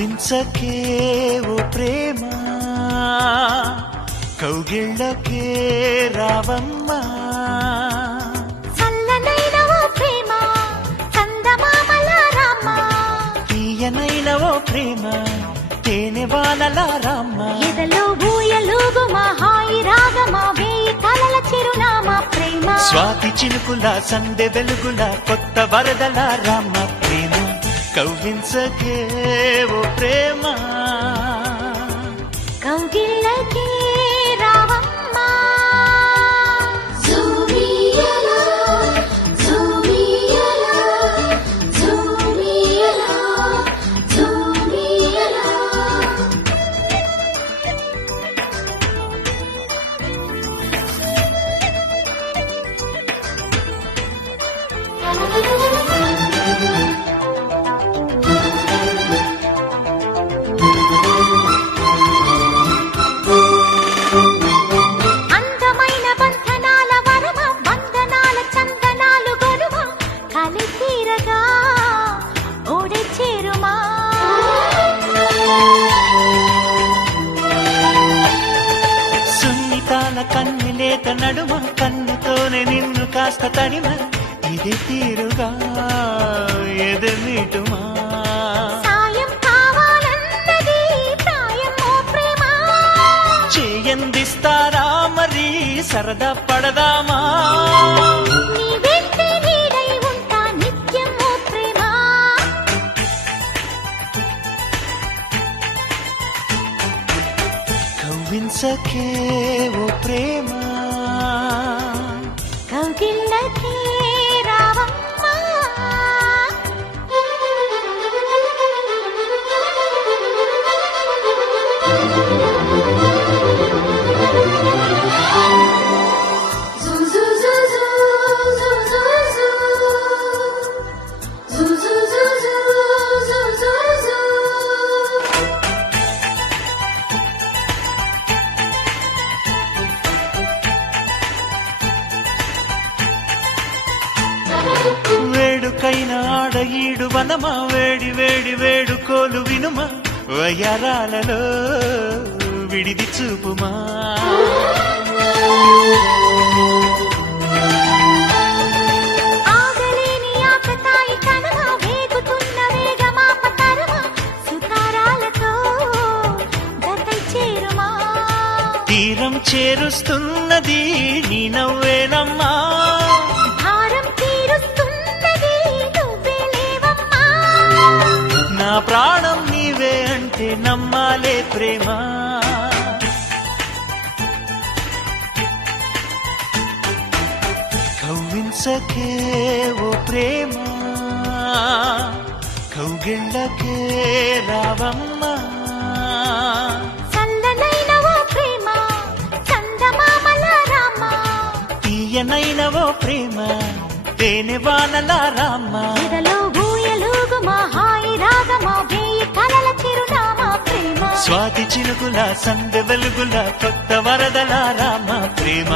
కవ్వించకే ఓ ప్రేమ కౌగిళ్ళకే రావమ్మా చల్లనైన ఓ ప్రేమ చందమామల రామ తీయనైన ఓ ప్రేమ తేనె వానల రామ ఎదలో ఊయలుగుమా హాయి రాగమా వేయి కలల చిరునామా ప్రేమ స్వాతి చినుకుల సందె వెలుగుల కొత్త వరదల రామ ప్రేమ కవ్వించకే ఓ ప్రేమ కౌగిళ్ళకే రావమ్మా జూమియలా జూమియలా జూమియలా జూమియలా అందమైన బంధనాల వరమ వందనాల చందనాలు గొరుమ కలితీరగా ఓడే చేరుమా సున్నితాల కన్నులేత నడుమ కన్నుతోనే నిన్ను కాస్త తడిమ ఇది తీరుగా ఎదమీటుమా సాయం కావాలన్నది ప్రాయం ఓ ప్రేమ చేయందిస్తారా మరి సరదా పడదామా నీ వెంటే నీడై ఉంటా నిత్యం ఓ ప్రేమ కవ్వించకే ఓ ప్రేమ కౌగిళ్ళకే రావమ్మా వేడుకైన ఆడ ఈడు వనమా వేడి వేడి వేడుకోలు వినుమా వయరాలలో విడిది చూపుమా ఆగలేని ఆకతాయి కనుమ వేగుతున్న వేగమాప తరుమ సుతారాలతో గతై చేరుమా తీరం చేరుస్తున్నది నీ నవ్వేనమ్మా భారం తీరుస్తున్నది నువ్వే లేవమ్మా నా ప్రాణం నీవే అంటే నమ్మాలే ప్రేమ కవ్వించకే ఓ ప్రేమ కౌగిళ్ళకే రావమ్మా చల్లనైన ఓ ప్రేమ చందమామల రామ తీయనైన ఓ ప్రేమ తేనె వానల రామ ఎదలో ఊయలుగుమా హాయి రాగమా వేయి కలల చిరునామా ప్రేమ స్వాతి చినుకుల సందె వెలుగుల కొత్త వరదల రామ ప్రేమ